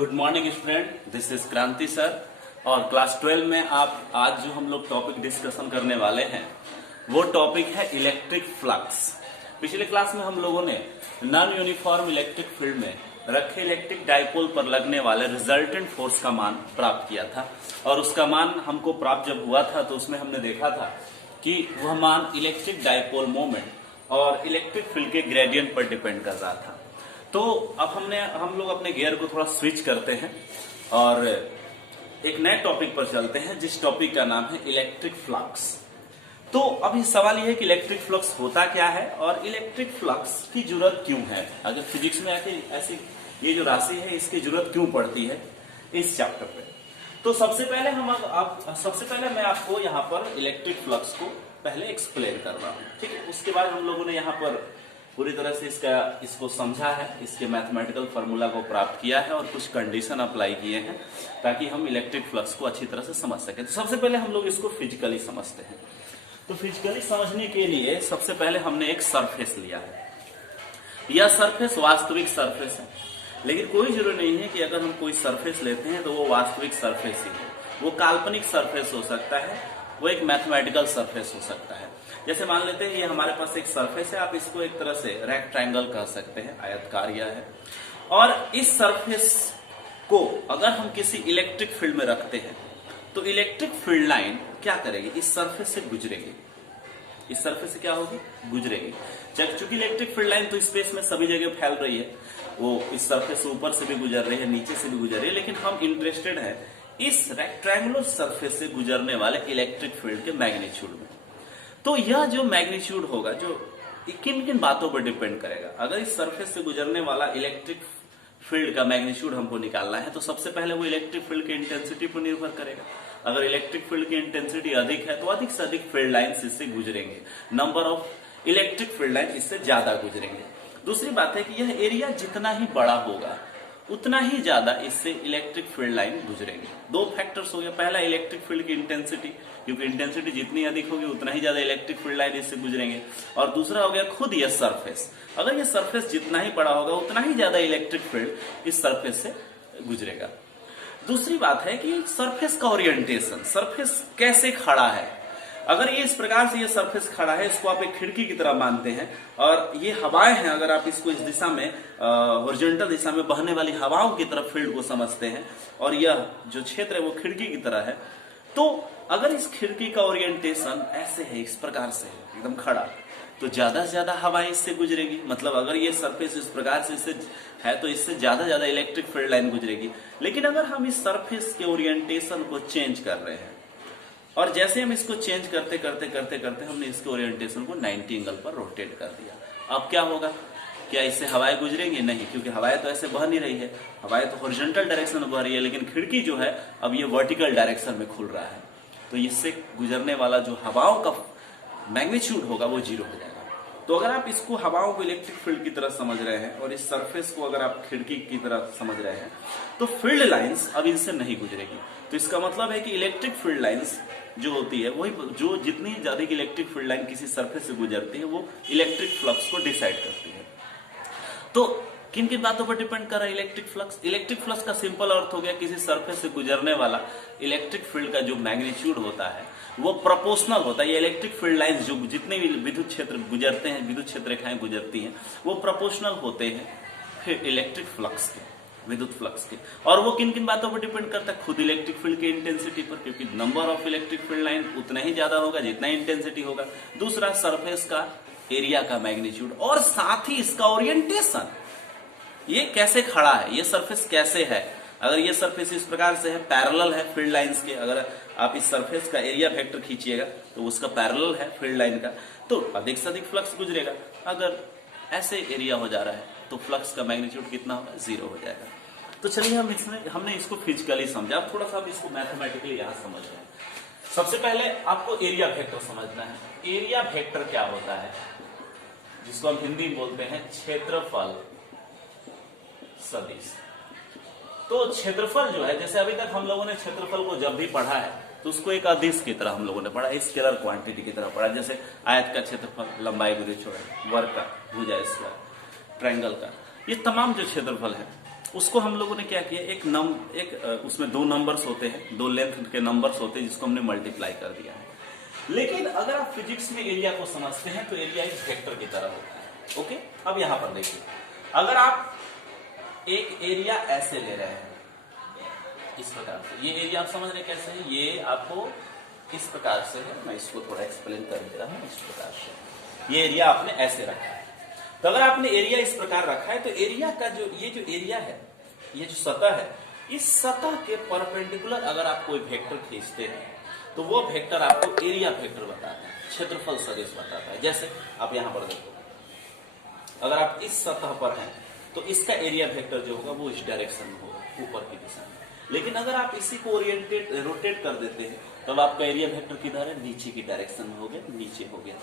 Good morning student, this is क्रांति sir. और class 12 में आप आज जो हम लोग टॉपिक डिस्कशन करने वाले हैं वो टॉपिक है इलेक्ट्रिक फ्लक्स। पिछले क्लास में हम लोगों ने नॉन यूनिफॉर्म इलेक्ट्रिक फील्ड में रखे इलेक्ट्रिक डाइपोल पर लगने वाले रिजल्टेंट फोर्स का मान प्राप्त किया था और उसका मान हमको प्राप्त जब हुआ था तो उसमें हमने देखा था कि वह मान इलेक्ट्रिक डाइपोल मोमेंट और इलेक्ट्रिक फील्ड के ग्रेडियंट पर डिपेंड कर रहा था। तो अब हम लोग अपने गियर को थोड़ा स्विच करते हैं और एक नए टॉपिक पर चलते हैं जिस टॉपिक का नाम है इलेक्ट्रिक फ्लक्स। तो अभी सवाल यह है कि इलेक्ट्रिक फ्लक्स होता क्या है और इलेक्ट्रिक फ्लक्स की जरूरत क्यों है। अगर फिजिक्स में आके ऐसी ये जो राशि है इसकी जरूरत क्यों पड़ती है इस चैप्टर पे। तो सबसे पहले मैं आपको यहाँ पर इलेक्ट्रिक फ्लक्स को पहले एक्सप्लेन कर रहा हूँ, ठीक है। उसके बाद हम लोगों ने यहाँ पर पूरी तरह से इसको समझा है, इसके मैथमेटिकल फार्मूला को प्राप्त किया है और कुछ कंडीशन अप्लाई किए हैं ताकि हम इलेक्ट्रिक फ्लक्स को अच्छी तरह से समझ सकें। तो सबसे पहले हम लोग इसको फिजिकली समझते हैं। तो फिजिकली समझने के लिए सबसे पहले हमने एक सरफेस लिया है। यह सरफेस वास्तविक सरफेस है, लेकिन कोई जरूरी नहीं है कि अगर हम कोई सरफेस लेते हैं तो वो वास्तविक सरफेस ही है। वो काल्पनिक सरफेस हो सकता है, वो एक मैथमेटिकल सरफेस हो सकता है। जैसे मान लेते हैं ये हमारे पास एक सरफेस है, आप इसको एक तरह से रेक्टेंगल कह सकते हैं, आयतकार यह है। और इस सरफेस को अगर हम किसी इलेक्ट्रिक फील्ड में रखते हैं तो इलेक्ट्रिक फील्ड लाइन क्या करेगी, इस सरफेस से गुजरेगी। इस सरफेस से क्या होगी, गुजरेगी। चूंकि इलेक्ट्रिक फील्ड लाइन तो स्पेस में सभी जगह फैल रही है, वो इस सरफेस से ऊपर से भी गुजर रही है, नीचे से भी गुजर रही है, लेकिन हम इंटरेस्टेड है इस रेक्टेंगुलर सरफेस से गुजरने वाले इलेक्ट्रिक फील्ड के मैग्नीट्यूड में। तो यह जो मैग्नीट्यूड होगा जो किन किन बातों पर डिपेंड करेगा। अगर इस सरफेस से गुजरने वाला इलेक्ट्रिक फील्ड का मैग्नीट्यूड हमको निकालना है तो सबसे पहले वो इलेक्ट्रिक फील्ड की इंटेंसिटी पर निर्भर करेगा। अगर इलेक्ट्रिक फील्ड की इंटेंसिटी अधिक है तो अधिक से अधिक फील्ड लाइन्स इससे गुजरेंगे, number of electric field line इससे ज्यादा गुजरेंगे। दूसरी बात है कि यह एरिया जितना ही बड़ा होगा उतना ही ज्यादा इससे इलेक्ट्रिक फील्ड लाइन गुजरेंगे। दो फैक्टर्स हो गया, पहला इलेक्ट्रिक फील्ड की इंटेंसिटी, क्योंकि इंटेंसिटी जितनी अधिक होगी उतना ही ज्यादा इलेक्ट्रिक फील्ड लाइन इससे गुजरेंगे। और दूसरा हो गया खुद यह सरफेस, अगर यह सरफेस जितना ही बड़ा होगा उतना ही ज्यादा इलेक्ट्रिक फील्ड इस सरफेस से गुजरेगा। दूसरी बात है कि सरफेस का ओरिएंटेशन, सरफेस कैसे खड़ा है। अगर ये इस प्रकार से ये सरफेस खड़ा है, इसको आप एक खिड़की की तरह मानते हैं और ये हवाएं हैं, अगर आप इसको इस दिशा में हॉरिजॉन्टल दिशा में बहने वाली हवाओं की तरफ फील्ड को समझते हैं और यह जो क्षेत्र है वो खिड़की की तरह है, तो अगर इस खिड़की का ओरिएंटेशन ऐसे है, इस प्रकार से है एकदम खड़ा, तो ज्यादा से ज्यादा हवाएं इससे गुजरेगी। मतलब अगर ये सरफेस इस प्रकार से इससे है तो इससे ज्यादा इलेक्ट्रिक फील्ड लाइन गुजरेगी। लेकिन अगर हम इस सरफेस के ओरिएंटेशन को चेंज कर रहे हैं और जैसे हम इसको चेंज करते हमने इसके ओरिएंटेशन को 90 एंगल पर रोटेट कर दिया, अब क्या होगा, क्या इससे हवाएं गुजरेंगी? नहीं, क्योंकि हवाएं तो ऐसे बह नहीं रही है, हवाएं तो हॉरिजॉन्टल डायरेक्शन में बह रही है, लेकिन खिड़की जो है अब ये वर्टिकल डायरेक्शन में खुल रहा है, तो इससे गुजरने वाला जो हवाओं का मैग्नीट्यूड होगा वो 0 हो जाएगा। तो अगर आप इसको हवाओं को इलेक्ट्रिक फील्ड की तरह समझ रहे हैं और इस सरफेस को अगर आप खिड़की की तरह समझ रहे हैं तो फील्ड लाइंस अब इनसे नहीं गुजरेगी। तो इसका मतलब है कि इलेक्ट्रिक फील्ड लाइंस जो होती है वही जो जितनी ज्यादा इलेक्ट्रिक फील्ड लाइन किसी सरफेस से गुजरती है वो इलेक्ट्रिक फ्लक्स को डिसाइड करती है। तो किन किन बातों पर डिपेंड कर रहा है इलेक्ट्रिक फ्लक्स? इलेक्ट्रिक फ्लक्स का सिंपल अर्थ हो गया किसी सरफेस से गुजरने वाला इलेक्ट्रिक फील्ड का जो मैग्नीट्यूड होता है वो प्रोपोर्शनल होता है। ये इलेक्ट्रिक फील्ड लाइंस जो जितने भी विद्युत क्षेत्र गुजरते हैं, विद्युत क्षेत्र रेखाएं गुजरती हैं, वो प्रोपोर्शनल होते हैं फिर इलेक्ट्रिक फ्लक्स के, विद्युत फ्लक्स के। और वो किन किन बातों पर डिपेंड करता है? खुद इलेक्ट्रिक फील्ड की इंटेंसिटी पर, क्योंकि number of electric field line उतना ही ज्यादा होगा जितना इंटेंसिटी होगा। दूसरा सरफेस का एरिया का मैग्नीट्यूड और साथ ही इसका ओरिएंटेशन, ये कैसे खड़ा है, ये सरफेस कैसे है। अगर ये सरफेस इस प्रकार से है, पैरेलल है फील्ड लाइंस के, अगर आप इस सरफेस का एरिया वेक्टर खींचिएगा तो उसका पैरेलल है फील्ड लाइन का, तो अधिक से अधिक फ्लक्स गुजरेगा। अगर ऐसे एरिया हो जा रहा है तो फ्लक्स का मैग्नीट्यूड कितना होगा, 0 हो जाएगा। तो चलिए हमने इसको फिजिकली समझा, अब थोड़ा सा हम इसको मैथमेटिकली यहां समझ रहे हैं। सबसे पहले आपको एरिया वेक्टर समझना है। एरिया वेक्टर क्या होता है, जिसको हम हिंदी में बोलते हैं क्षेत्रफल सदिश। तो क्षेत्रफल जो है, जैसे अभी तक हम लोगों ने क्षेत्रफल को जब भी पढ़ा है तो उसको एक अदिश की तरह हम लोगों ने पढ़ा, स्केलर क्वांटिटी की तरह पढ़ा। जैसे आयत का क्षेत्रफल, लंबाई गुणे चौड़ाई, वर्ग का, भुजा स्क्वायर, ट्रायंगल का, ये तमाम जो क्षेत्रफल है उसको हम लोगों ने क्या किया, एक उसमें 2 नंबर्स होते हैं, 2 लेंथ के नंबर्स होते हैं जिसको हमने मल्टीप्लाई कर दिया है। लेकिन अगर आप फिजिक्स में एरिया को समझते हैं तो एरिया एक वेक्टर की तरह होता है। ओके, अब यहां पर देखिए, अगर आप एक एरिया ऐसे ले रहे हैं इस प्रकार से, ये एरिया आप समझ रहे कैसे है, ये आपको इस प्रकार से है, मैं इसको थोड़ा एक्सप्लेन कर दे रहा हूं। इस प्रकार से ये एरिया आपने ऐसे रखा है, तो अगर आपने एरिया इस प्रकार रखा है तो एरिया का जो एरिया है, ये जो सतह है, इस सतह के परपेंडिकुलर अगर आप कोई वेक्टर खींचते हैं तो वो वेक्टर आपको एरिया वेक्टर बताता है, क्षेत्रफल सदिश बताता है। जैसे आप यहां पर देखो, अगर आप इस सतह पर हैं तो इसका एरिया वेक्टर जो होगा वो इस डायरेक्शन में होगा, ऊपर की दिशा में। लेकिन अगर आप इसी को रोटेट कर देते हैं तब आपका एरिया वेक्टर किधर है, नीचे की डायरेक्शन में हो गया, नीचे हो गया।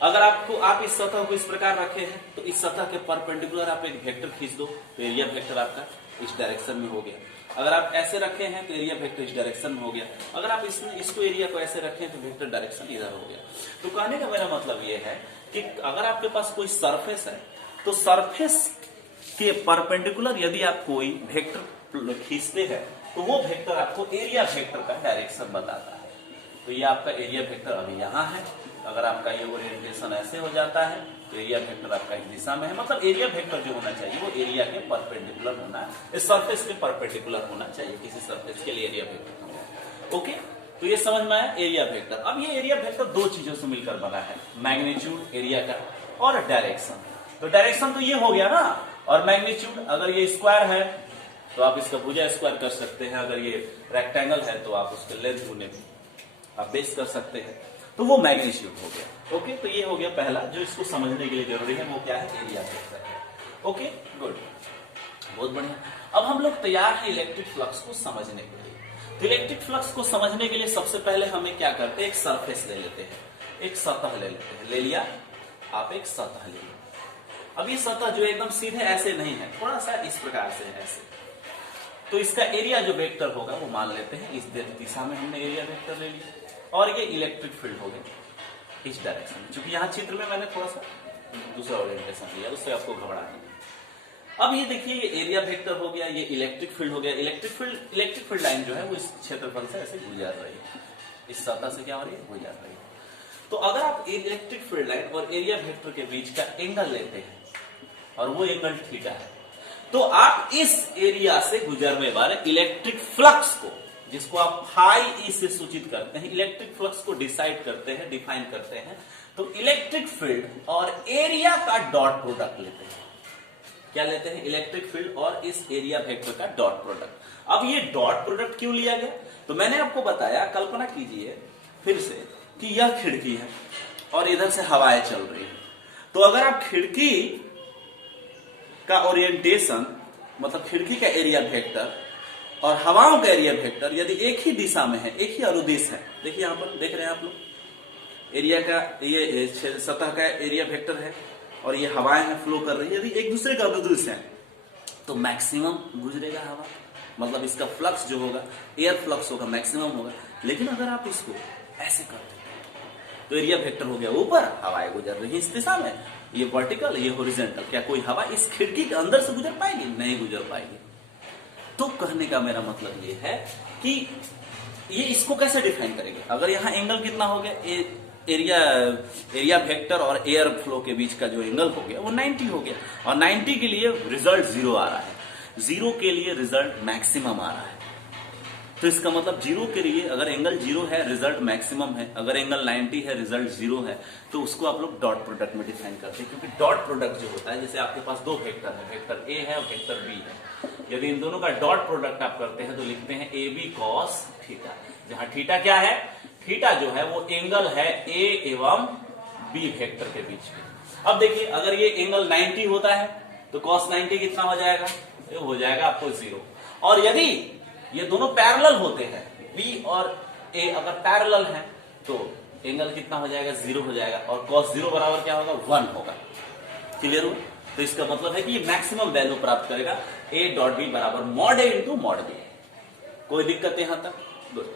अगर आप इस सतह को इस प्रकार रखे हैं तो इस सतह के परपेंडिकुलर आप एक वेक्टर खींच दो तो एरिया वेक्टर आपका इस डायरेक्शन में हो गया। अगर आप ऐसे रखे हैं तो एरिया वेक्टर इस डायरेक्शन में हो गया। अगर आप इसको एरिया को ऐसे रखें तो वेक्टर डायरेक्शन इधर हो गया। तो कहने का मेरा मतलब ये है कि अगर आपके पास कोई सरफेस है तो सरफेस के परपेंडिकुलर यदि आप कोई वेक्टर खींचते हैं तो वो वेक्टर आपको एरिया वेक्टर का डायरेक्शन बताता है। तो ये आपका एरिया वेक्टर अभी यहाँ है। अगर आपका ये ओरिएंटेशन ऐसे हो जाता है तो एरिया वेक्टर आपका इस दिशा में है। मतलब एरिया वेक्टर जो होना चाहिए वो एरिया के परपेंडिकुलर होना है, इस सरफेस के परपेंडिकुलर होना चाहिए, किसी सरफेस के लिए एरिया वेक्टर होगा। ओके, तो ये समझ में आया एरिया वेक्टर। अब ये एरिया वेक्टर 2 चीजों से मिलकर बना है, मैग्नीट्यूड एरिया का और डायरेक्शन। तो डायरेक्शन तो ये हो गया ना, और मैग्नीट्यूड अगर ये स्क्वायर है तो आप इसका भुजा स्क्वायर कर सकते हैं, अगर ये रेक्टेंगल है तो आप उसके लेंथ गुने में आप बेस कर सकते हैं, तो वो मैग्नीट्यूड हो गया। ओके, तो ये हो गया पहला जो इसको समझने के लिए जरूरी है, वो क्या है, एरिया वेक्टर है। ओके, गुड, बहुत बढ़िया। अब हम लोग तैयार है इलेक्ट्रिक फ्लक्स को समझने के लिए। तो इलेक्ट्रिक फ्लक्स को समझने के लिए सबसे पहले हमें क्या करते हैं, एक सरफेस ले लेते हैं, एक सतह ले लेते हैं। ले लिया, आप एक सतह ले लो। अब ये सतह जो एकदम सीधे ऐसे नहीं है, थोड़ा सा इस प्रकार से है ऐसे, तो इसका एरिया जो वेक्टर होगा वो मान लेते हैं इस दिशा में हमने एरिया वेक्टर ले लिया, और ये इलेक्ट्रिक फील्ड हो गया इस डायरेक्शन में। क्योंकि यहाँ चित्र में मैंने थोड़ा सा दूसरा ओरिएंटेशन लिया, उससे आपको घबरा नहीं। अब ये देखिए, ये एरिया वेक्टर हो गया, ये इलेक्ट्रिक फील्ड हो गया। इलेक्ट्रिक फील्ड लाइन जो है वो इस क्षेत्रफल से ऐसे गुजर रही है, इस सतह से क्या हो रही है, गुजर रही है। तो अगर आप इलेक्ट्रिक फील्ड लाइन और एरिया वेक्टर के बीच का एंगल लेते हैं और वो एंगल थीटा है, तो आप इस एरिया से गुजरने वाले इलेक्ट्रिक फ्लक्स को, जिसको आप फाई ई से सूचित करते हैं, इलेक्ट्रिक फ्लक्स को डिसाइड करते हैं, डिफाइन करते हैं। तो इलेक्ट्रिक फील्ड और एरिया का डॉट प्रोडक्ट लेते हैं। क्या लेते हैं, इलेक्ट्रिक फील्ड और इस एरिया वेक्टर का डॉट प्रोडक्ट। अब ये डॉट प्रोडक्ट क्यों लिया गया, तो मैंने आपको बताया, कल्पना कीजिए फिर से कि यह खिड़की है और इधर से हवाएं चल रही है। तो अगर आप खिड़की का ओरिएंटेशन, मतलब खिड़की का एरिया वेक्टर और हवाओं का एरिया वेक्टर यदि एक ही दिशा में है, एक ही अनुदिश है, देखिए यहां पर देख रहे हैं आप लोग, एरिया का ये सतह का एरिया वेक्टर है और ये हवाएं हैं फ्लो कर रही है, यदि एक दूसरे का अनुदिश है तो मैक्सिमम गुजरेगा हवा, मतलब इसका फ्लक्स जो होगा, एयर फ्लक्स होगा, मैक्सिमम होगा। लेकिन अगर आप इसको ऐसे करते तो एरिया वेक्टर हो गया ऊपर, हवाएं गुजर रही है इस दिशा में, ये वर्टिकल, ये हॉरिजॉन्टल, क्या कोई हवा इस खिड़की के अंदर से गुजर पाएगी, नहीं गुजर पाएगी। तो कहने का मेरा मतलब ये है कि ये इसको कैसे डिफाइन करेंगे। अगर यहाँ एंगल कितना हो गया, एरिया वेक्टर और एयर फ्लो के बीच का जो एंगल हो गया वो 90 हो गया, और 90 के लिए रिजल्ट 0 आ रहा है, 0 के लिए रिजल्ट मैक्सिमम आ रहा है। तो इसका मतलब 0 के लिए अगर एंगल 0 है रिजल्ट मैक्सिमम है, अगर एंगल 90 है रिजल्ट 0 है, तो उसको आप लोग डॉट प्रोडक्ट में डिफाइन करते हैं। क्योंकि डॉट प्रोडक्ट जो होता है, जैसे आपके पास 2 वेक्टर है, वेक्टर ए है और वेक्टर बी है, यदि इन दोनों का डॉट प्रोडक्ट आप करते हैं तो लिखते हैं ए बी कॉस थीटा, जहां थीटा क्या है, थीटा जो है वो एंगल है ए एवं बी वेक्टर के बीच में। अब देखिए, अगर ये एंगल 90 होता है तो कॉस 90 कितना हो जाएगा, ये हो जाएगा आपको 0। और यदि ये दोनों पैरेलल होते हैं, बी और ए अगर पैरेलल हैं तो एंगल कितना हो जाएगा, 0 हो जाएगा, और cos 0 बराबर क्या होगा, 1 होगा। क्लियर हुआ। तो इसका मतलब है कि ये मैक्सिमम वैल्यू प्राप्त करेगा, ए डॉट बी बराबर मॉड ए इंटू मॉड बी। कोई दिक्कत यहां तक, गुड।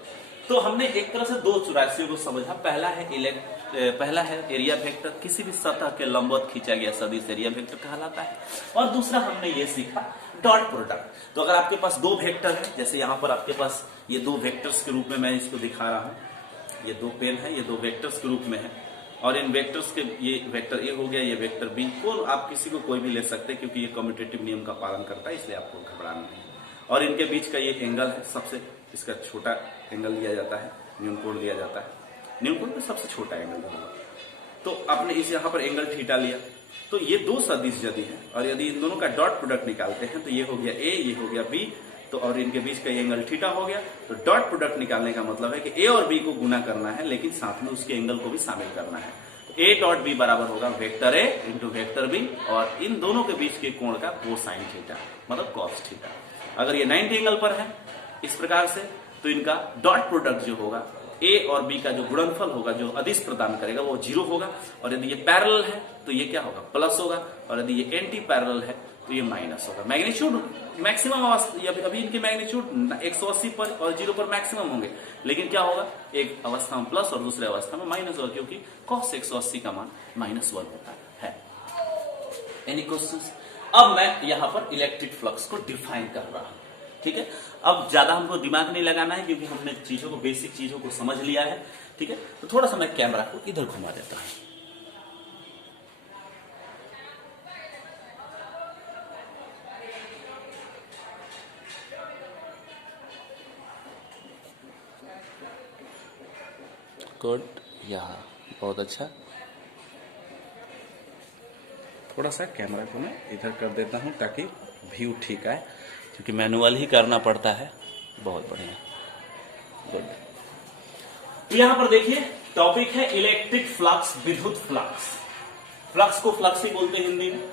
तो हमने एक तरह से दो राशियों को समझा। पहला है एरिया वेक्टर, किसी भी सतह के लंबवत खींचा गया सदिश एरिया वेक्टर कहलाता है। और दूसरा हमने ये सीखा डॉट प्रोडक्ट। तो अगर आपके पास दो वेक्टर है, जैसे यहाँ पर आपके पास ये दो वेक्टर्स के रूप में मैं इसको दिखा रहा हूँ, ये दो पेन है, ये दो वेक्टर्स के रूप में है, और इन वेक्टर्स के ये वेक्टर ए हो गया, ये वेक्टर बी, को आप किसी को कोई भी ले सकते हैं क्योंकि ये कम्यूटेटिव नियम का पालन करता है, इसलिए आपको घबराना नहीं है। और इनके बीच का ये एंगल है, सबसे इसका छोटा एंगल लिया जाता है, न्यून कोण लिया जाता है, न्यून कोण में सबसे छोटा एंगल होगा। तो आपने इस यहाँ पर एंगल थीटा लिया, तो ये दो सदिश यदि है और यदि इन दोनों का डॉट प्रोडक्ट निकालते हैं तो ये हो गया ए, ये हो गया बी, तो और इनके बीच का एंगल थीटा हो गया। तो डॉट प्रोडक्ट निकालने का मतलब है कि ए और बी को गुना करना है, लेकिन साथ में उसके एंगल को भी शामिल करना है। ए डॉट बी बराबर होगा vector A into vector B, और इन दोनों के बीच के कोण का कोसाइन थीटा मतलब कॉस थीटा। अगर ये 90 एंगल पर है इस प्रकार से, तो इनका डॉट प्रोडक्ट जो होगा ए और बी का जो गुणनफल होगा, जो अदिश प्रदान करेगा, वो 0 होगा। और यदि ये पैरेलल है तो ये क्या होगा, प्लस होगा, और यदि ये एंटी पैरेलल है तो ये माइनस होगा। मैग्नीट्यूड मैक्सिमम अभी इनके मैग्नीट्यूड 180 पर और 0 पर मैक्सिमम होंगे, लेकिन क्या होगा, एक अवस्था में प्लस और दूसरे अवस्था में माइनस होगा, क्योंकि cos 180 का मान -1 होता है। Any questions? अब मैं यहां पर इलेक्ट्रिक फ्लक्स को डिफाइन कर रहा हूं, ठीक है। अब ज्यादा हमको दिमाग नहीं लगाना है क्योंकि हमने चीजों को, बेसिक चीजों को समझ लिया है, ठीक है। तो थोड़ा सा मैं कैमरा को इधर घुमा देता हूं। गुड, यहाँ बहुत अच्छा। थोड़ा सा कैमरा को मैं इधर कर देता हूं ताकि व्यू ठीक आए, क्योंकि मैनुअल ही करना पड़ता है। बहुत बढ़िया, गुड। यहां पर देखिए टॉपिक है इलेक्ट्रिक फ्लक्स, विद्युत फ्लक्स। फ्लक्स को फ्लक्स ही बोलते हैं हिंदी में।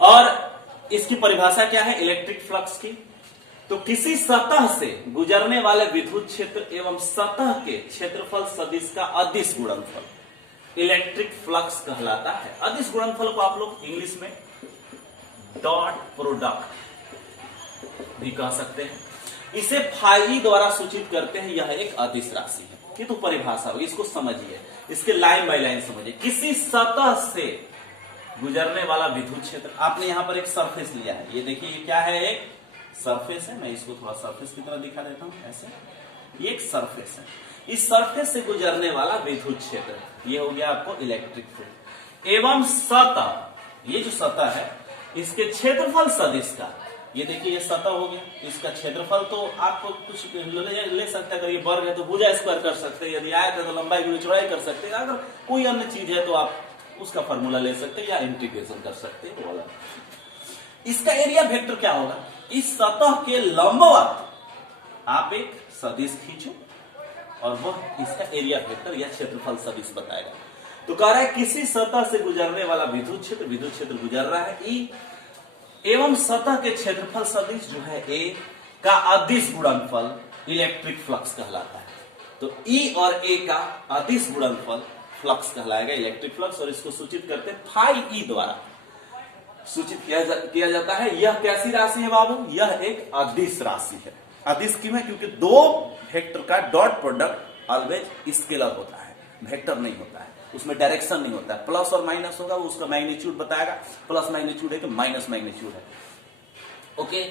और इसकी परिभाषा क्या है इलेक्ट्रिक फ्लक्स की? तो किसी सतह से गुजरने वाले विद्युत क्षेत्र एवं सतह के क्षेत्रफल सदिश का अदिश गुणनफल इलेक्ट्रिक फ्लक्स कहलाता है। अदिश गुणनफल को आप लोग इंग्लिश में डॉट प्रोडक्ट भी कह सकते हैं। इसे फाई द्वारा सूचित करते हैं। यह एक अदिश राशि है। ये तो परिभाषा होगी, इसको समझिए, इसके लाइन बाय लाइन समझिए। किसी सतह से गुजरने वाला विद्युत क्षेत्र, आपने यहां पर एक सरफेस लिया है, ये देखिए ये क्या है, एक सरफेस है। मैं इसको थोड़ा सरफेस की तरह दिखा देता हूं, ऐसे। ये एक सरफेस है। इस सरफेस से गुजरने वाला विद्युत क्षेत्र, ये हो गया आपको इलेक्ट्रिक फील्ड। एवं सतह, ये जो सतह है इसके क्षेत्रफल सदिश का, ये देखिए ये सतह हो गया, इसका क्षेत्रफल तो आप कुछ ले सकते हैं। अगर ये वर्ग है तो भुजा स्क्वायर कर सकते हैं, यदि आयत है तो लंबाई गुणा चौड़ाई कर सकते हैं। अगर कोई अन्य चीज है तो आप उसका फॉर्मूला ले सकते हैं या इंटीग्रेशन कर सकते हैं, बोला। इसका एरिया वेक्टर क्या होगा, इस सतह के लंबवत आप एक सदिश खींचो और वह इसका एरिया वेक्टर या क्षेत्रफल सदिश बताएगा। तो कह रहा है किसी सतह से गुजरने वाला विद्युत क्षेत्र गुजर रहा है ई, एवं सतह के क्षेत्रफल सदिश जो है ए का अदिश गुणनफल इलेक्ट्रिक फ्लक्स कहलाता है। तो ई और ए का अदिश गुणनफल फ्लक्स कहलाएगा इलेक्ट्रिक फ्लक्स, और इसको सूचित करते हैं फाई ई द्वारा सूचित किया जाता है। यह कैसी राशि है बाबू, यह एक अदिश राशि है। अदिश क्यों है, क्योंकि दो वेक्टर का डॉट प्रोडक्ट ऑलवेज स्केलर होता है, वेक्टर नहीं होता है, उसमें डायरेक्शन नहीं होता है। प्लस और माइनस होगा, वो उसका मैग्नीट्यूड बताएगा, प्लस मैग्नीट्यूड है कि माइनस मैग्नीट्यूड है। ओके,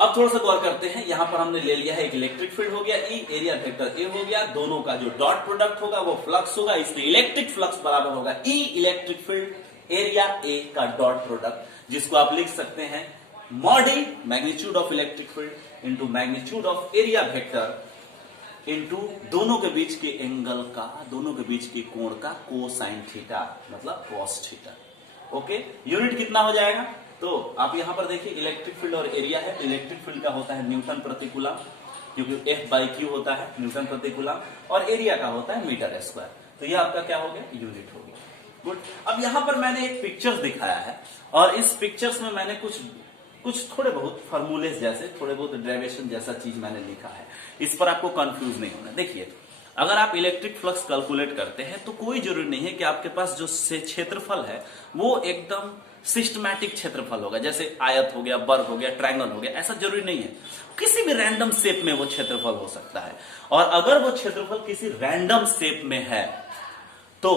अब थोड़ा सा गौर करते हैं। यहां पर हमने ले लिया है एक इलेक्ट्रिक फील्ड हो गया ई, एरिया वेक्टर ए हो गया, दोनों का जो डॉट प्रोडक्ट होगा वो फ्लक्स होगा, इसलिए इलेक्ट्रिक फ्लक्स बराबर होगा ई इलेक्ट्रिक फील्ड एरिया ए का डॉट प्रोडक्ट, जिसको आप लिख सकते हैं mod E magnitude of electric field into magnitude of area vector into दोनों के बीच के एंगल का, दोनों के बीच के कोण का कोसाइन थीटा मतलब कॉस थीटा। ओके, यूनिट कितना हो जाएगा, तो आप यहां पर देखिए इलेक्ट्रिक फील्ड और एरिया है। इलेक्ट्रिक फील्ड का होता है न्यूटन प्रति कूलम, क्योंकि एफ बाई क्यू होता है न्यूटन प्रति कूलम, और एरिया का होता है मीटर स्क्वायर। तो यह आपका क्या हो गया, यूनिट हो गया। गुड। अब यहां पर मैंने एक पिक्चर्स दिखाया है, और इस पिक्चर्स में मैंने कुछ थोड़े बहुत फॉर्मूले जैसे, थोड़े बहुत डेरिवेशन जैसा चीज मैंने लिखा है। इस पर आपको कंफ्यूज नहीं होना। देखिए, अगर आप इलेक्ट्रिक फ्लक्स कैलकुलेट करते हैं तो कोई जरूरी नहीं है कि आपके पास जो क्षेत्रफल है वो एकदम सिस्टमैटिक क्षेत्रफल होगा, जैसे आयत हो गया, वर्ग हो गया, ट्रायंगल हो गया, ऐसा जरूरी नहीं है, किसी भी रैंडम शेप में वो क्षेत्रफल हो सकता है। और अगर वो क्षेत्रफल किसी रैंडम शेप में है तो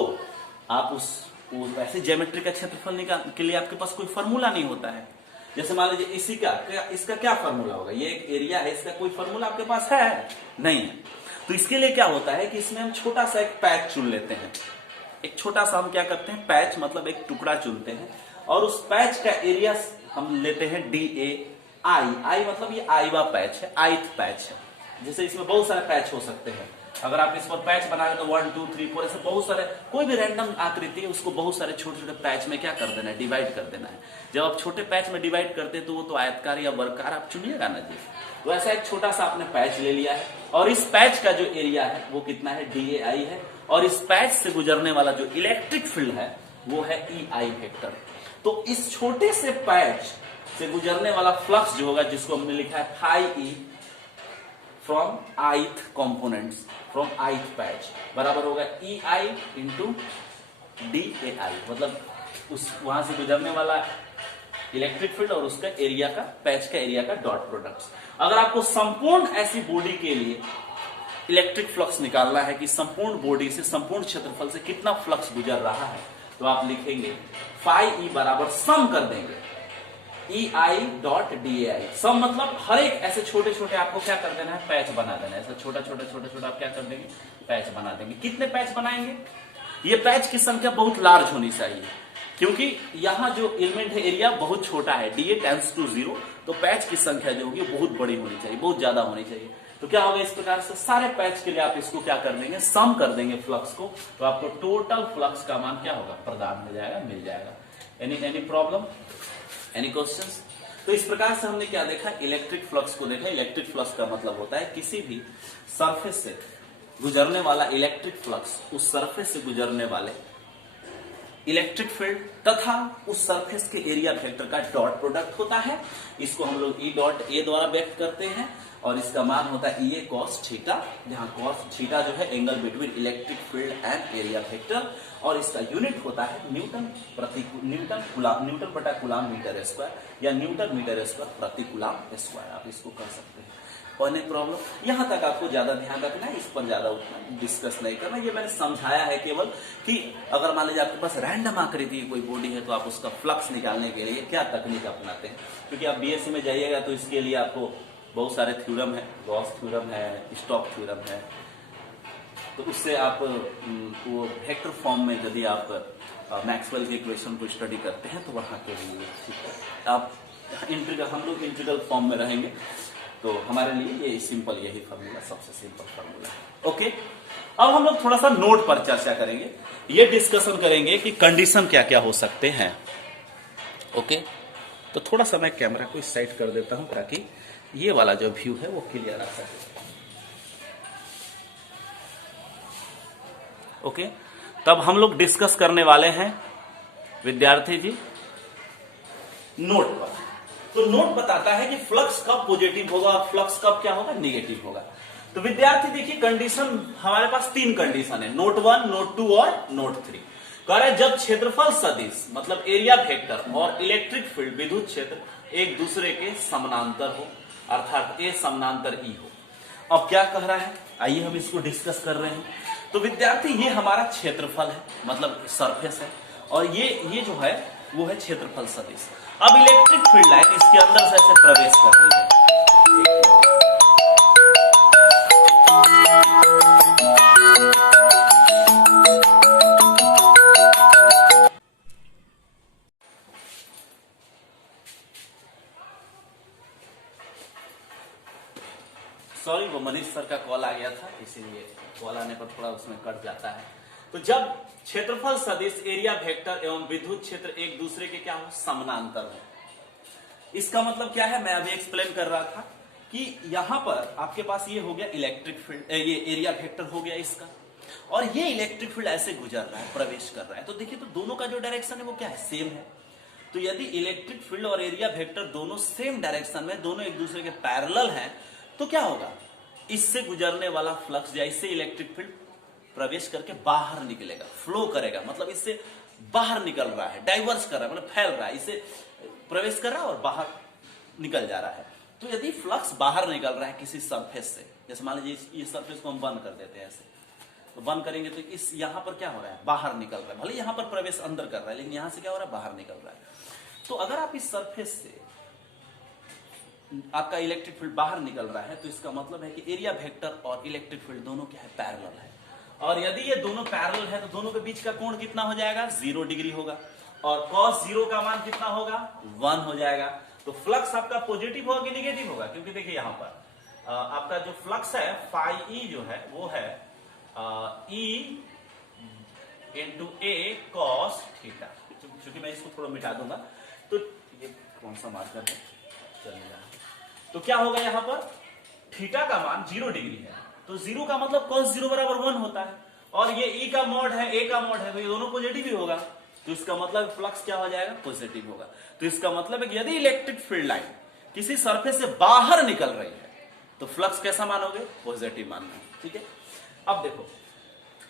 आप उस वैसे ज्योमेट्री का क्षेत्रफल निकालने के लिए आपके पास कोई फॉर्मूला नहीं होता है। जैसे मान लीजिए इसका क्या फॉर्मूला होगा, ये एक एरिया है, इसका कोई फॉर्मूला आपके पास है नहीं है। तो इसके लिए क्या होता है कि इसमें हम छोटा सा एक पैच चुन लेते हैं। एक छोटा सा हम क्या करते हैं, पैच मतलब एक टुकड़ा चुनते हैं और उस पैच का एरिया हम लेते हैं DAI मतलब ये आईवा पैच है, आइथ पैच है। जैसे इसमें बहुत सारे पैच हो सकते हैं, अगर आप इस पर पैच बनाए तो 1 2 3 4 ऐसे बहुत सारे, कोई भी रैंडम आकृति है उसको बहुत सारे छोटे छोटे पैच में क्या कर देना है, डिवाइड कर देना है। जब आप छोटे पैच में डिवाइड करते हैं तो वो तो आयतकार या वर्गाकार आप चुनिएगा ना जी। तो ऐसा एक छोटा सा आपने पैच ले लिया है और इस पैच का जो एरिया है वो कितना है, DAI है। और इस पैच से गुजरने वाला जो इलेक्ट्रिक फील्ड है वो है EI वेक्टर। तो इस छोटे से पैच से गुजरने वाला फ्लक्स जो होगा, जिसको हमने लिखा है phi E from ith components from ith patch, बराबर होगा EI इंटू DAI, मतलब उस वहां से गुजरने वाला इलेक्ट्रिक फील्ड और उसका एरिया का, पैच का एरिया का डॉट प्रोडक्ट। अगर आपको संपूर्ण ऐसी बॉडी के लिए इलेक्ट्रिक फ्लक्स निकालना है कि संपूर्ण बॉडी से, संपूर्ण क्षेत्रफल से कितना फ्लक्स गुजर रहा है, तो आप लिखेंगे फाई E बराबर सम कर देंगे EI डॉट DAI। सम मतलब हर एक ऐसे छोटे छोटे आपको क्या कर देना है, पैच बना देना है। ऐसा छोटा छोटा आप क्या कर देंगे, पैच बना देंगे। कितने पैच बनाएंगे, ये पैच की संख्या बहुत लार्ज होनी चाहिए, क्योंकि यहाँ जो एलिमेंट है एरिया बहुत छोटा है, DA टेंड्स टू 0, तो पैच की संख्या जो होगी बहुत बड़ी होनी चाहिए, बहुत ज्यादा होनी चाहिए। तो क्या होगा, इस प्रकार से सारे पैच के लिए आप इसको क्या कर देंगे, सम कर देंगे फ्लक्स को, तो आपको टोटल फ्लक्स का मान क्या होगा, प्रदान मिल जाएगा। Any problem, any questions? तो इस प्रकार से हमने क्या देखा, इलेक्ट्रिक फ्लक्स को देखा। इलेक्ट्रिक फ्लक्स का मतलब होता है किसी भी सरफेस से गुजरने वाला इलेक्ट्रिक फ्लक्स, उस सरफेस से गुजरने वाले इलेक्ट्रिक फील्ड तथा उस सरफेस के एरिया वेक्टर का डॉट प्रोडक्ट होता है। इसको हम लोग E डॉट A द्वारा व्यक्त करते हैं और इसका मान होता है EA cos थीटा, जहां cos थीटा जो है angle between electric field and area vector, और इसका यूनिट होता है न्यूटन बटा कूलाम मीटर स्क्वायर या न्यूटन मीटर स्क्वायर प्रति कूलाम स्क्वायर, आप इसको कर सकते हैं। और एक प्रॉब्लम, यहां तक आपको ज्यादा ध्यान रखना है, इस पर ज्यादा उतना डिस्कस नहीं करना। ये मैंने समझाया है केवल कि अगर मान लीजिए आपके पास रैंडम आकृति की कोई बॉडी है तो आप उसका फ्लक्स निकालने के लिए क्या तकनीक अपनाते हैं। क्योंकि आप BSc में जाइएगा तो इसके लिए आपको बहुत सारे थ्योरम है, गॉस थ्योरम है, स्टोक्स थ्योरम है, तो उससे आप वो वेक्टर फॉर्म में यदि आप मैक्सवेल के इक्वेशन को स्टडी करते हैं तो वहां के लिए ठीक है। आप हम लोग इंटीग्रल फॉर्म में रहेंगे तो हमारे लिए ये सिंपल, यही फॉर्मूला सबसे सिंपल फॉर्मूला है। ओके, अब हम लोग थोड़ा सा नोट पर चर्चा करेंगे, ये डिस्कशन करेंगे कि कंडीशन क्या क्या हो सकते हैं। ओके, तो थोड़ा सा मैं कैमरा को इस साइड कर देता हूं ताकि ये वाला जो व्यू है वो क्लियर आ सके। ओके, तब हम लोग डिस्कस करने वाले हैं विद्यार्थी जी नोट पर। तो नोट बताता है कि फ्लक्स कब पॉजिटिव होगा और फ्लक्स कब क्या होगा, नेगेटिव होगा। तो विद्यार्थी देखिए, कंडीशन हमारे पास 3 कंडीशन है, नोट 1, नोट 2 और नोट 3। कह रहे जब क्षेत्रफल सदिश मतलब एरिया वेक्टर और इलेक्ट्रिक फील्ड विद्युत क्षेत्र एक दूसरे के समानांतर हो, अर्थात ए समानांतर E हो। अब क्या कह रहा है, आइए हम इसको डिस्कस कर रहे हैं। तो विद्यार्थी ये हमारा क्षेत्रफल है, मतलब सरफेस है, और ये जो है वो है क्षेत्रफल सदिश। अब इलेक्ट्रिक फील्ड लाइन इसके अंदर से ऐसे प्रवेश कर रही है। सॉरी, वो मनीष सर का कॉल आ गया था, इसीलिए कॉल आने पर थोड़ा उसमें कट जाता है। तो जब क्षेत्रफल सदिश एरिया वेक्टर एवं विद्युत क्षेत्र एक दूसरे के क्या हो, समानांतर हो, इसका मतलब क्या है, मैं अभी एक्सप्लेन कर रहा था कि यहां पर आपके पास ये हो गया इलेक्ट्रिक फील्ड, ये एरिया वेक्टर हो गया इसका, और ये इलेक्ट्रिक फील्ड ऐसे गुजर रहा है, प्रवेश कर रहा है। तो देखिए, तो दोनों का जो डायरेक्शन है वो क्या है, सेम है। तो यदि इलेक्ट्रिक फील्ड और एरिया वेक्टर दोनों सेम डायरेक्शन में, दोनों एक दूसरे के पैरेलल हैं, तो क्या होगा, इससे गुजरने वाला फ्लक्स या इससे इलेक्ट्रिक फील्ड प्रवेश करके बाहर निकलेगा, फ्लो करेगा, मतलब इससे बाहर निकल रहा है, डाइवर्स कर रहा है, मतलब फैल रहा है, इसे प्रवेश कर रहा है और बाहर निकल जा रहा है। तो यदि फ्लक्स बाहर निकल रहा है किसी सरफेस से, जैसे मान लीजिए ये सरफेस को हम बंद कर देते हैं ऐसे, तो बंद करेंगे तो इस यहां पर क्या हो रहा है, बाहर निकल रहा है, भले यहां पर प्रवेश अंदर कर रहा है लेकिन यहां से क्या हो रहा है, बाहर निकल रहा है। तो अगर आप इस सरफेस से आपका इलेक्ट्रिक फील्ड बाहर निकल रहा है तो इसका मतलब है कि एरिया वेक्टर और इलेक्ट्रिक फील्ड दोनों क्या है, पैरेलल है। और यदि ये दोनों पैरेलल है तो दोनों के बीच का कोण कितना हो जाएगा, 0 डिग्री होगा, और cos 0 का मान कितना होगा, 1 हो जाएगा। तो फ्लक्स आपका पॉजिटिव होगा कि निगेटिव होगा, क्योंकि देखिए यहां पर आपका जो फ्लक्स है फाई ई जो है वो है E इंटू ए कॉस थीटा। क्योंकि मैं इसको थोड़ा मिटा दूंगा तो ये कौन सा मार्कर है, चलिए। तो क्या होगा यहां पर, थीटा का मान 0 डिग्री है, तो 0 का मतलब cos 0 बराबर 1 होता है, और ये E का मॉड है, A का मॉड है, तो ये दोनों पॉजिटिव ही होगा, तो इसका मतलब फ्लक्स क्या हो जाएगा, पॉजिटिव होगा। तो इसका मतलब है कि यदि इलेक्ट्रिक फील्ड लाइन किसी सरफेस से बाहर निकल रही है तो फ्लक्स कैसा मानोगे, पॉजिटिव मानना, ठीक है। अब देखो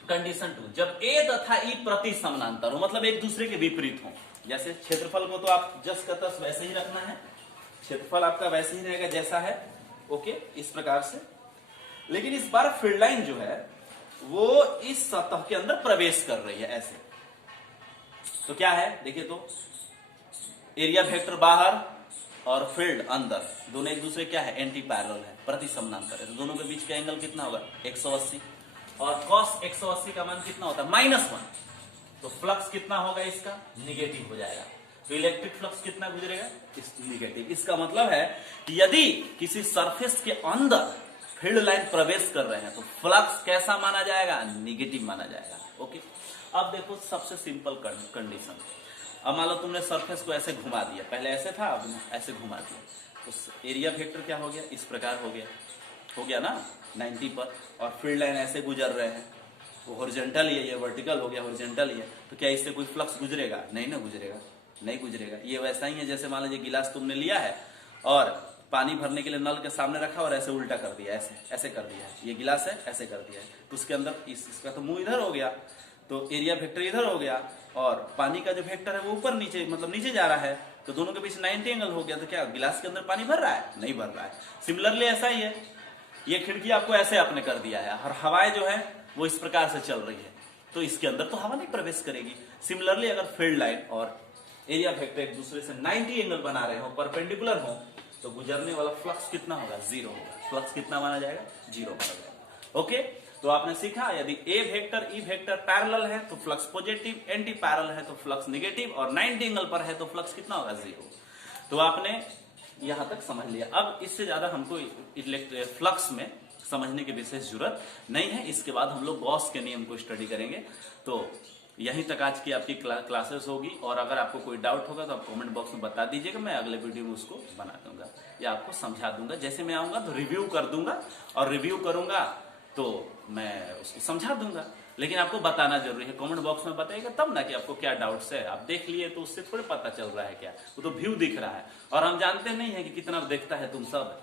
कंडीशन 2, जब A तथा E प्रति समानांतर हो, मतलब एक दूसरे के विपरीत हो। जैसे क्षेत्रफल को तो आप जस का तस वैसे ही रखना है, क्षेत्रफल आपका वैसे ही रहेगा जैसा है, ओके, इस प्रकार से। लेकिन इस बार फील्ड लाइन जो है वो इस सतह के अंदर प्रवेश कर रही है ऐसे, तो क्या है देखिए, तो एरिया वेक्टर बाहर और फील्ड अंदर, दोनों एक दूसरे क्या है, एंटी पैरेलल है, प्रति समानांतर है। तो दोनों के बीच का एंगल कितना होगा, 180, और cos 180 का मान कितना होता है, -1। तो फ्लक्स कितना होगा इसका, निगेटिव हो जाएगा। तो इलेक्ट्रिक फ्लक्स कितना गुजरेगा, निगेटिव। इसका मतलब है कि यदि किसी सरफेस के अंदर फील्ड लाइन प्रवेश कर रहे हैं तो फ्लक्स कैसा माना जाएगा, निगेटिव माना जाएगा, ओके। अब देखो सबसे सिंपल कंडीशन, अब मान लो तुमने सरफेस को ऐसे घुमा दिया, पहले ऐसे था अब ऐसे घुमा दिया, तो एरिया वेक्टर क्या हो गया, इस प्रकार हो गया ना 90 पर, और फील्ड लाइन ऐसे गुजर रहे हैं, वो हॉरिजॉन्टल ही है, ये वर्टिकल हो गया, हॉरिजॉन्टल ही है, तो क्या इससे कोई फ्लक्स गुजरेगा, नहीं ना गुजरेगा, नहीं गुजरेगा। ये वैसा ही है जैसे मान लीजिए गिलास तुमने लिया है और पानी भरने के लिए नल के सामने रखा और ऐसे उल्टा कर दिया, ऐसे कर दिया है, ये गिलास है ऐसे कर दिया है, तो उसके अंदर इसका तो मुंह इधर हो गया, तो एरिया वेक्टर इधर हो गया, और पानी का जो वेक्टर है वो ऊपर नीचे, मतलब नीचे जा रहा है, तो दोनों के बीच 90 एंगल हो गया। तो क्या गिलास के अंदर पानी भर रहा है, नहीं भर रहा है। सिमिलरली ऐसा ही है, ये खिड़की आपको ऐसे आपने कर दिया है और हवाएं जो है वो इस प्रकार से चल रही है, तो इसके अंदर तो हवा नहीं प्रवेश करेगी। सिमिलरली अगर फील्ड लाइन और एरिया वेक्टर एक दूसरे से 90 एंगल बना रहे हो, परपेंडिकुलर हो, तो गुजरने वाला फ्लक्स कितना होगा, 0 होगा। फ्लक्स कितना माना जाएगा, 0 माना जाएगा, ओके। तो आपने सीखा यदि ए वेक्टर ई वेक्टर पैरेलल है तो फ्लक्स पॉजिटिव, एंटी पैरेलल है तो फ्लक्स नेगेटिव, और 90 एंगल पर है तो फ्लक्स कितना होगा, 0। तो आपने यहां तक समझ लिया। अब इससे ज्यादा हमको फ्लक्स में समझने की विशेष जरूरत नहीं है। इसके बाद हम लोग गॉस के नियम को स्टडी करेंगे। तो यहीं तक आज की आपकी क्लासेस होगी, और अगर आपको कोई डाउट होगा तो आप कमेंट बॉक्स में बता दीजिएगा, मैं अगले वीडियो में उसको बना दूंगा या आपको समझा दूंगा। जैसे मैं आऊंगा तो रिव्यू कर दूंगा, और रिव्यू करूंगा तो मैं उसको समझा दूंगा, लेकिन आपको बताना जरूरी है। कमेंट बॉक्स में बताइएगा तब ना कि आपको क्या डाउट्स है। आप देख लिए तो उससे थोड़ी पता चल रहा है क्या, वो तो व्यू दिख रहा है, और हम जानते नहीं है कि कितना देखता है तुम सब।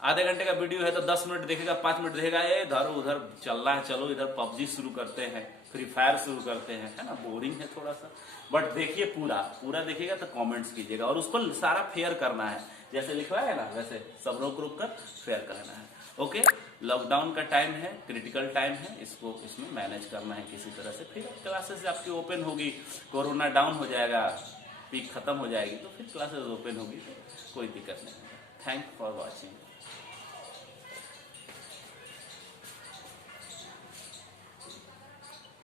आधे घंटे का वीडियो है तो 10 मिनट देखेगा, 5 मिनट देखेगा, इधर उधर चल रहा है, चलो इधर पबजी शुरू करते हैं, फ्री फायर शुरू करते हैं, है ना, बोरिंग है थोड़ा सा। बट देखिए पूरा देखिएगा तो कमेंट्स कीजिएगा, और उस पर सारा फेयर करना है, जैसे लिखवाया है ना वैसे सब रोक कर फेयर करना है, ओके। लॉकडाउन का टाइम है, क्रिटिकल टाइम है, इसको इसमें मैनेज करना है किसी तरह से। फिर क्लासेस आपकी ओपन होगी, कोरोना डाउन हो जाएगा, पीक खत्म हो जाएगी, तो फिर क्लासेस ओपन होगी, तो कोई दिक्कत नहीं। Thank for watching.